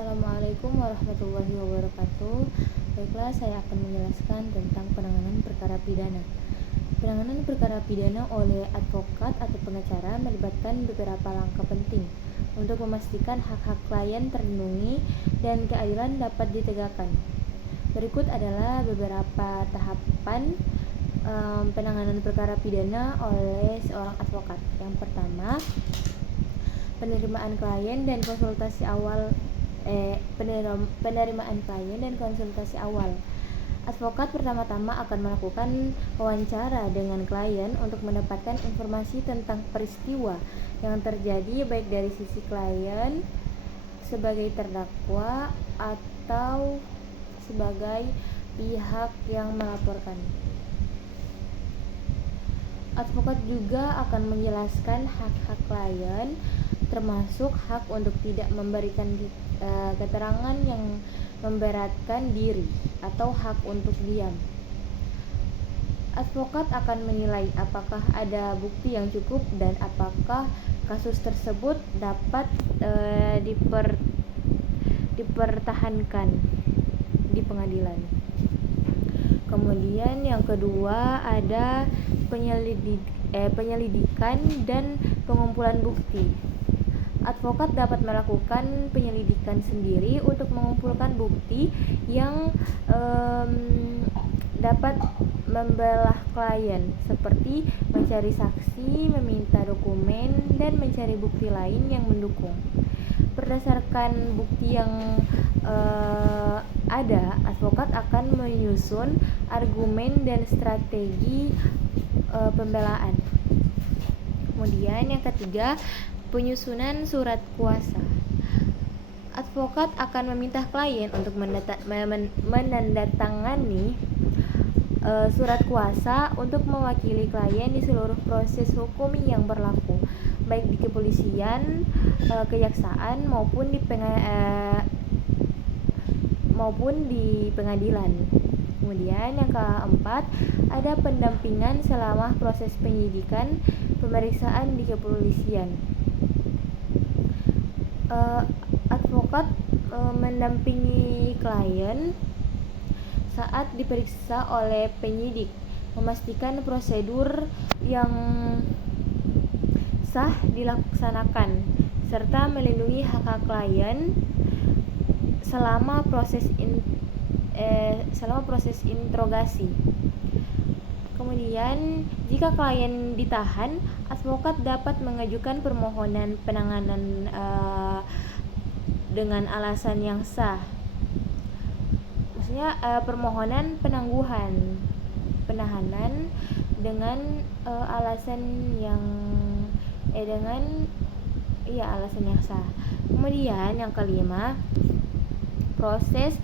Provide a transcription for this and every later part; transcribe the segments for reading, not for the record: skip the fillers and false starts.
Assalamualaikum warahmatullahi wabarakatuh. Baiklah, saya akan menjelaskan tentang penanganan perkara pidana. Penanganan perkara pidana oleh advokat atau pengacara melibatkan beberapa langkah penting untuk memastikan hak-hak klien terlindungi dan keadilan dapat ditegakkan. Berikut adalah beberapa tahapan penanganan perkara pidana oleh seorang advokat. Yang pertama, penerimaan klien dan konsultasi awal. Penerimaan klien dan konsultasi awal. Advokat pertama-tama akan melakukan wawancara dengan klien untuk mendapatkan informasi tentang peristiwa yang terjadi, baik dari sisi klien sebagai terdakwa atau sebagai pihak yang melaporkan. Advokat juga akan menjelaskan hak-hak klien, termasuk hak untuk tidak memberikan keterangan yang memberatkan diri atau hak untuk diam. Advokat akan menilai apakah ada bukti yang cukup dan apakah kasus tersebut dapat dipertahankan di pengadilan. Kemudian yang kedua ada penyelidikan dan pengumpulan bukti. Advokat dapat melakukan penyelidikan sendiri untuk mengumpulkan bukti yang dapat membelah klien, seperti mencari saksi, meminta dokumen, dan mencari bukti lain yang mendukung. Berdasarkan bukti yang ada, advokat akan menyusun argumen dan strategi pembelaan. Kemudian yang ketiga, penyusunan surat kuasa. Advokat akan meminta klien untuk menandatangani surat kuasa untuk mewakili klien di seluruh proses hukum yang berlaku, baik di kepolisian, kejaksaan maupun di pengadilan. Kemudian yang keempat, ada pendampingan selama proses penyidikan pemeriksaan di kepolisian. Advokat mendampingi klien saat diperiksa oleh penyidik, memastikan prosedur yang sah dilaksanakan, serta melindungi hak-hak klien selama proses interogasi. Kemudian, jika klien ditahan, advokat dapat mengajukan permohonan penanganan dengan alasan yang sah. Maksudnya permohonan penahanan dengan alasan yang alasan yang sah. Kemudian yang kelima, proses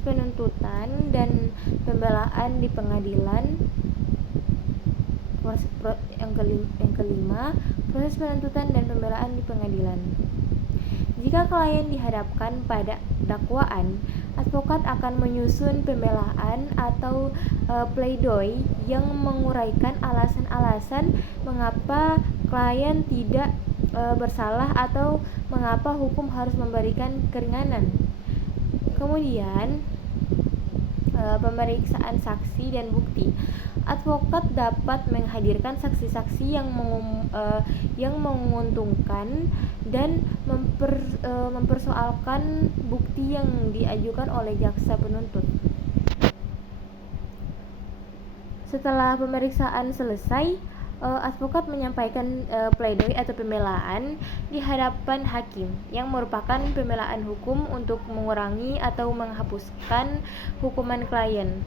penuntutan dan pembelaan di pengadilan. Yang kelima, proses penuntutan dan pembelaan di pengadilan. Jika klien dihadapkan pada dakwaan, advokat akan menyusun pembelaan atau pledoi yang menguraikan alasan-alasan mengapa klien tidak bersalah atau mengapa hukum harus memberikan keringanan. Kemudian pemeriksaan saksi dan bukti. Advokat dapat menghadirkan saksi-saksi yang menguntungkan dan mempersoalkan bukti yang diajukan oleh jaksa penuntut. Setelah pemeriksaan selesai, advokat menyampaikan pledoi atau pembelaan di hadapan hakim, yang merupakan pembelaan hukum untuk mengurangi atau menghapuskan hukuman klien.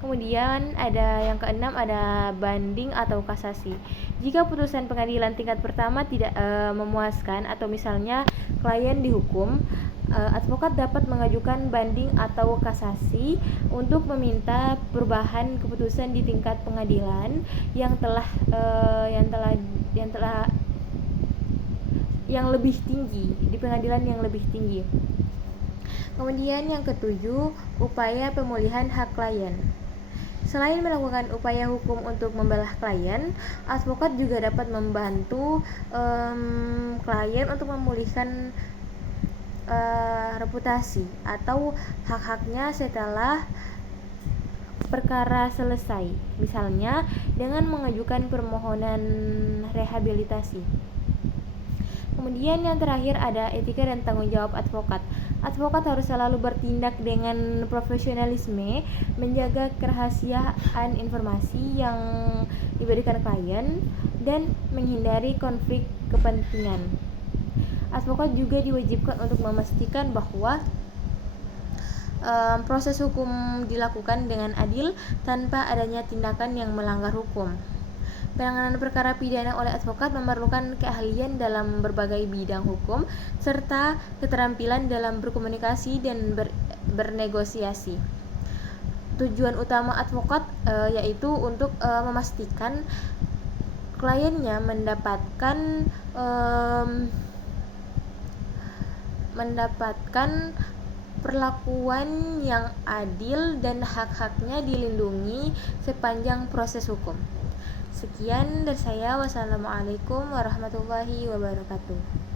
Kemudian ada yang keenam, ada banding atau kasasi. Jika putusan pengadilan tingkat pertama tidak memuaskan atau misalnya klien dihukum, advokat dapat mengajukan banding atau kasasi untuk meminta perubahan keputusan di tingkat pengadilan yang lebih tinggi, di pengadilan yang lebih tinggi. Kemudian yang ketujuh, upaya pemulihan hak klien. Selain melakukan upaya hukum untuk membela klien, advokat juga dapat membantu klien untuk memulihkan reputasi atau hak-haknya setelah perkara selesai, misalnya dengan mengajukan permohonan rehabilitasi. Kemudian yang terakhir ada etika dan tanggung jawab advokat. Advokat harus selalu bertindak dengan profesionalisme, menjaga kerahasiaan informasi yang diberikan klien, dan menghindari konflik kepentingan. Advokat juga diwajibkan untuk memastikan bahwa proses hukum dilakukan dengan adil tanpa adanya tindakan yang melanggar hukum. Penanganan perkara pidana oleh advokat memerlukan keahlian dalam berbagai bidang hukum serta keterampilan dalam berkomunikasi dan bernegosiasi. Tujuan utama advokat yaitu untuk memastikan kliennya mendapatkan perlakuan yang adil dan hak-haknya dilindungi sepanjang proses hukum. Sekian dari saya. Wassalamualaikum warahmatullahi wabarakatuh.